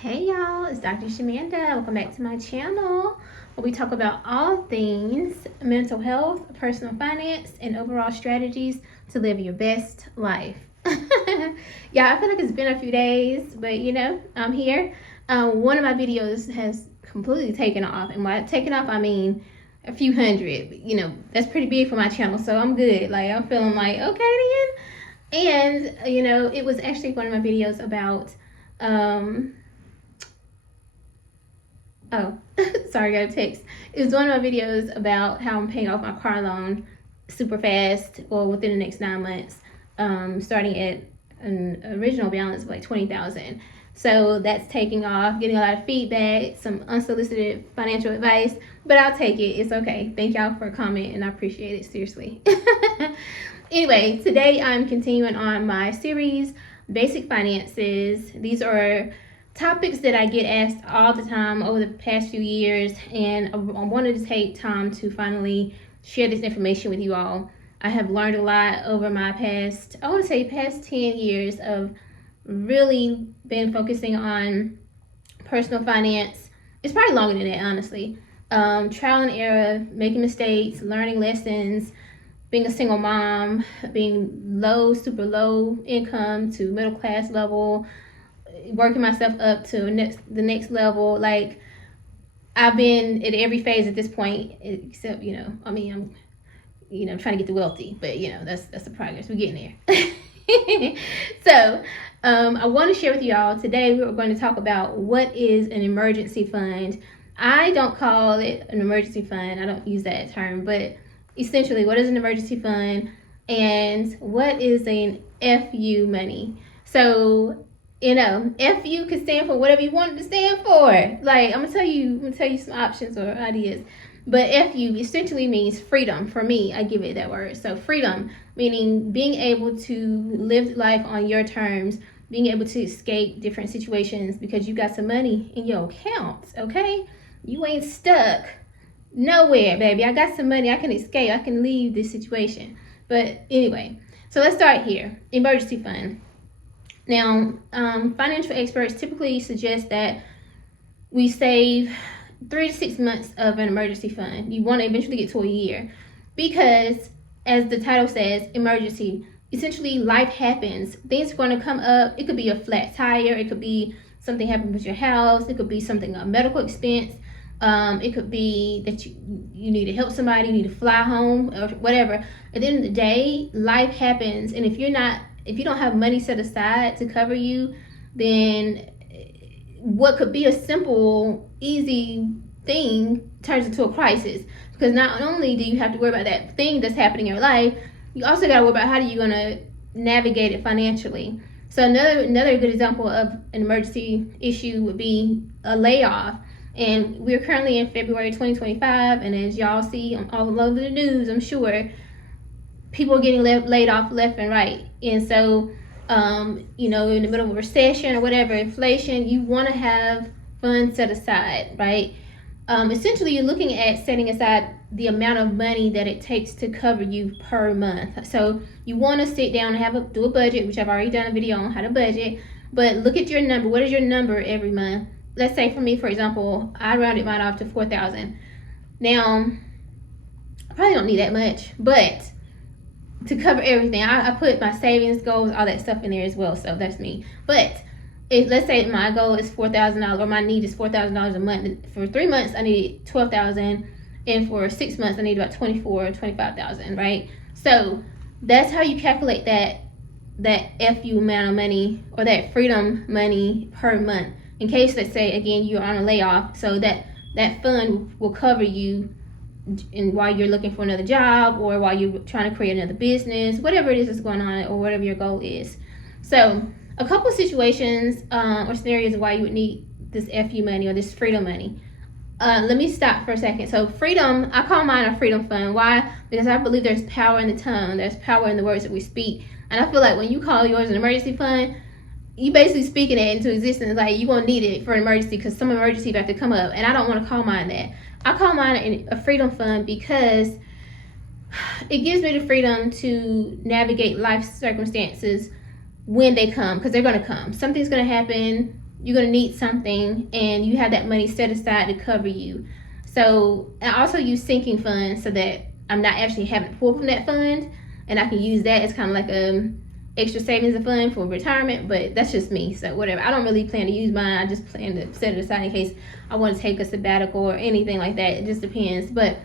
Hey y'all, it's Dr. Shamanda. Welcome back to my channel where we talk about all things mental health, personal finance, and overall strategies to live your best life. Yeah, I feel like it's been a few days, but I'm here. One of my videos has completely taken off, and by taken off, I mean a few hundred. That's pretty big for my channel, so I'm good. Like, I'm feeling like, okay then. And, it was actually one of my videos about, oh, sorry, I got a text. It was one of my videos about how I'm paying off my car loan super fast, or within the next 9 months, starting at an original balance of like 20,000. So that's taking off, getting a lot of feedback, some unsolicited financial advice, but I'll take it. It's okay. Thank y'all for commenting, and I appreciate it, seriously. Anyway, today I'm continuing on my series, Basic Finances. These are topics that I get asked all the time over the past few years, and I wanted to take time to finally share this information with you all. I have learned a lot over my past 10 years of really been focusing on personal finance. It's probably longer than that, honestly. Trial and error, making mistakes, learning lessons, being a single mom, being super low income to middle class level, working myself up to the next level. Like, I've been at every phase at this point, except I'm trying to get to wealthy, but that's the progress. We're getting there. So I want to share with y'all today. We're going to talk about what is an emergency fund. I don't call it an emergency fund. I don't use that term, but essentially, what is an emergency fund and what is an FU money? So, FU could stand for whatever you want it to stand for. Like, I'm gonna tell you some options or ideas. But FU essentially means freedom. For me, I give it that word. So freedom, meaning being able to live life on your terms, being able to escape different situations because you got some money in your account, okay? You ain't stuck nowhere, baby. I got some money. I can escape. I can leave this situation. But anyway, so let's start here. Emergency fund. Now, financial experts typically suggest that we save 3 to 6 months of an emergency fund. You want to eventually get to a year because, as the title says, emergency. Essentially, life happens. Things are going to come up. It could be a flat tire. It could be something happened with your house. It could be something, a medical expense. It could be that you need to help somebody, you need to fly home, or whatever. At the end of the day, life happens, and if you don't have money set aside to cover you, then what could be a simple, easy thing turns into a crisis. Because not only do you have to worry about that thing that's happening in your life, you also got to worry about how you're going to navigate it financially. So another good example of an emergency issue would be a layoff. And we're currently in February 2025, and as y'all see all over the news, I'm sure people are getting laid off left and right. And so, in the middle of a recession or whatever, inflation, you want to have funds set aside, right? Essentially, you're looking at setting aside the amount of money that it takes to cover you per month. So you want to sit down and do a budget, which I've already done a video on how to budget. But look at your number. What is your number every month? Let's say for me, for example, I rounded mine off to 4,000. Now, I probably don't need that much, but to cover everything, I put my savings goals, all that stuff in there as well. So that's me. But let's say my goal is $4,000, or my need is $4,000 a month. For 3 months, I need 12,000, and for 6 months, I need about 25,000, right? So that's how you calculate that FU amount of money, or that freedom money per month. In case, let's say, again, you're on a layoff, so that fund will cover you while you're looking for another job, or while you're trying to create another business, whatever it is that's going on, or whatever your goal is. So a couple situations or scenarios of why you would need this FU money or this freedom money. Let me stop for a second. So freedom, I call mine a freedom fund. Why? Because I believe there's power in the tongue. There's power in the words that we speak. And I feel like when you call yours an emergency fund, you basically speaking it into existence. Like, you won't need it for an emergency because some emergency about to come up. And I don't want to call mine that. I call mine a freedom fund because it gives me the freedom to navigate life circumstances when they come, because they're going to come. Something's going to happen you're going to need something, and you have that money set aside to cover you. So I also use sinking funds so that I'm not actually having to pull from that fund, and I can use that as kind of like a extra savings fund for retirement. But that's just me, so whatever. I don't really plan to use mine. I just plan to set it aside in case I want to take a sabbatical or anything like that. It just depends. But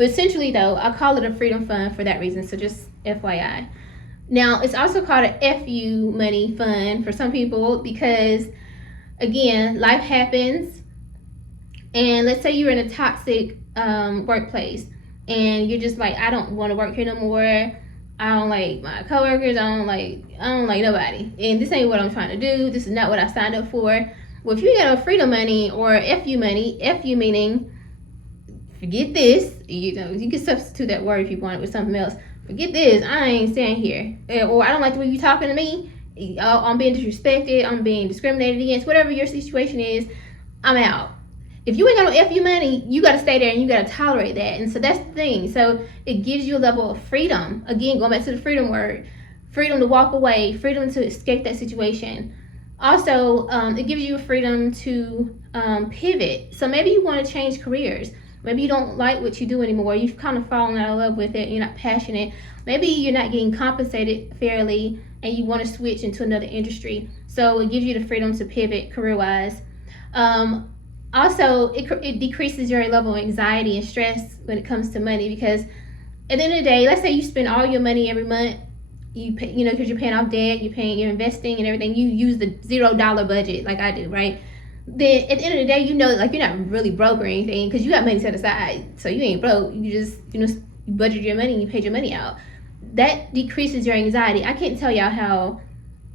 essentially though, I call it a freedom fund for that reason, so just FYI. Now, it's also called a FU money fund for some people because, again, life happens. And let's say you're in a toxic workplace and you're just like, I don't want to work here no more. I don't like my coworkers. I don't like nobody. And this ain't what I'm trying to do. This is not what I signed up for. Well, if you got a freedom money or FU money, FU meaning forget this. You can substitute that word if you want it with something else. Forget this, I ain't staying here. Or I don't like the way you talking to me. I'm being disrespected, I'm being discriminated against, whatever your situation is, I'm out. If you ain't got no FU money, you gotta stay there and you gotta tolerate that. And so that's the thing. So it gives you a level of freedom. Again, going back to the freedom word. Freedom to walk away, freedom to escape that situation. Also, it gives you freedom to pivot. So maybe you want to change careers. Maybe you don't like what you do anymore. You've kind of fallen out of love with it. You're not passionate. Maybe you're not getting compensated fairly and you want to switch into another industry. So it gives you the freedom to pivot career-wise. Also, it decreases your level of anxiety and stress when it comes to money, because at the end of the day, let's say you spend all your money every month, because you're paying off debt, you're investing and everything, you use the $0 budget like I do, right? Then at the end of the day, you're not really broke or anything because you got money set aside. So you ain't broke. You just, you budget your money and you paid your money out. That decreases your anxiety. I can't tell y'all how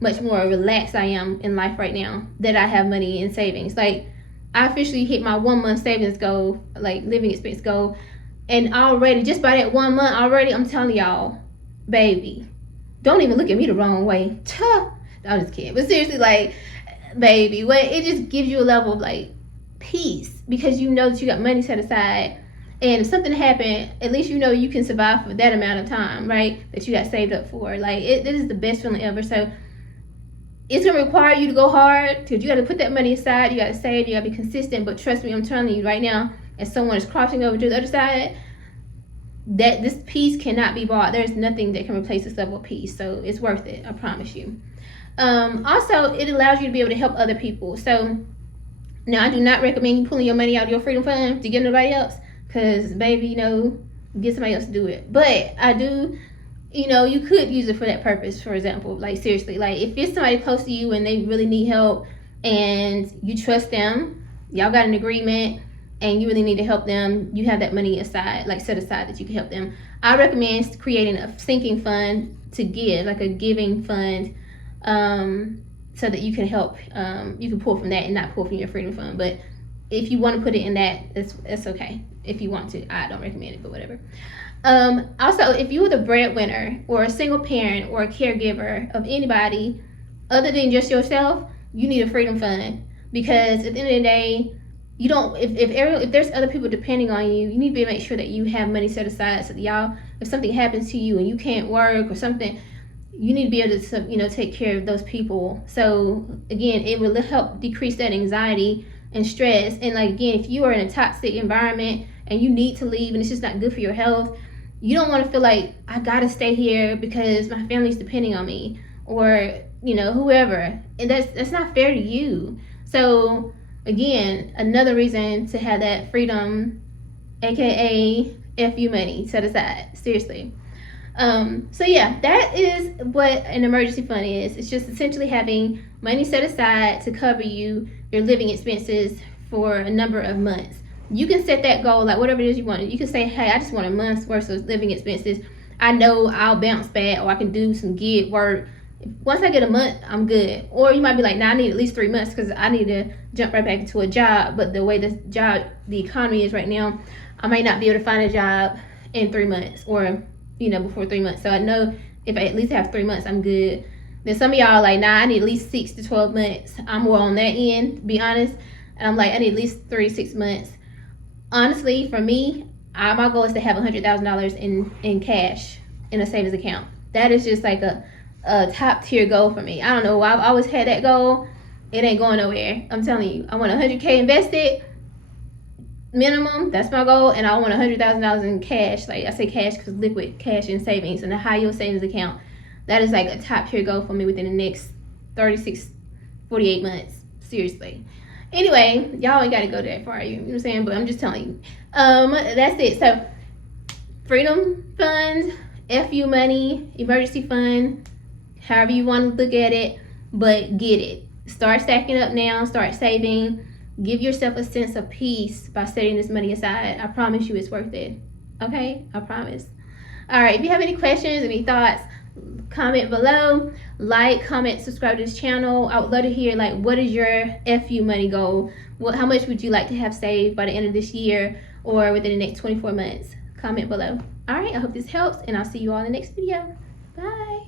much more relaxed I am in life right now that I have money in savings. Like, I officially hit my 1 month savings goal, like living expense goal. And already, just by that 1 month already, I'm telling y'all, baby, don't even look at me the wrong way. I'm just kidding. But seriously, like, baby, it just gives you a level of like peace because you know that you got money set aside, and if something happened, at least you can survive for that amount of time, right? That you got saved up for. Like, this is the best feeling ever. So it's gonna require you to go hard because you got to put that money aside. You got to save. You got to be consistent. But trust me, I'm telling you right now, as someone is crossing over to the other side, that this peace cannot be bought. There's nothing that can replace this level of peace. So it's worth it. I promise you. Also, it allows you to be able to help other people. So now I do not recommend you pulling your money out of your freedom fund to give nobody else, because baby, get somebody else to do it. But I do, you could use it for that purpose. For example, like seriously, like if it's somebody close to you and they really need help and you trust them, y'all got an agreement and you really need to help them, you have that money aside, like set aside that you can help them. I recommend creating a sinking fund to give, like a giving fund, so that you can help, you can pull from that and not pull from your freedom fund. But if you want to put it in that, it's okay. If you want to, I don't recommend it, but whatever. Also, if you were the breadwinner or a single parent or a caregiver of anybody other than just yourself, you need a freedom fund, because at the end of the day, you don't, if there's other people depending on you, you need to be make sure that you have money set aside so that if something happens to you and you can't work or something, you need to be able to, take care of those people. So again, it will help decrease that anxiety and stress. And like, again, if you are in a toxic environment and you need to leave and it's just not good for your health, you don't want to feel like I gotta stay here because my family's depending on me, or whoever, and that's not fair to you. So again, another reason to have that freedom, aka FU money, set aside. Seriously. So yeah, that is what an emergency fund is. It's just essentially having money set aside to cover your living expenses for a number of months. You can set that goal, like whatever it is you want. You can say, hey, I just want a month's worth of living expenses. I know I'll bounce back, or I can do some gig work. Once I get a month, I'm good. Or you might be like, nah, I need at least 3 months because I need to jump right back into a job. But the way the economy is right now, I might not be able to find a job in 3 months, or before 3 months. So I know if I at least have 3 months, I'm good. Then some of y'all are like, nah, I need at least 6 to 12 months. I'm more on that end, to be honest. And I'm like, I need at least 3 to 6 months. Honestly, for me, my goal is to have $100,000 in cash in a savings account. That is just like a top tier goal for me. I don't know why I've always had that goal, it ain't going nowhere. I'm telling you. I want 100K invested minimum. That's my goal, and I want $100,000 in cash. Like I say, cash because liquid cash in savings and a high yield savings account. That is like a top tier goal for me within the next 36, 48 months. Seriously. Anyway, y'all ain't got to go that far. You know what I'm saying? But I'm just telling you. That's it. So, freedom fund, FU money, emergency fund, however you want to look at it, but get it. Start stacking up now. Start saving. Give yourself a sense of peace by setting this money aside. I promise you it's worth it. Okay? I promise. All right. If you have any questions, any thoughts, comment below. Like, comment, subscribe to this channel. I would love to hear, like, what is your FU money goal? How much would you like to have saved by the end of this year or within the next 24 months? Comment below. All right. I hope this helps, and I'll see you all in the next video. Bye.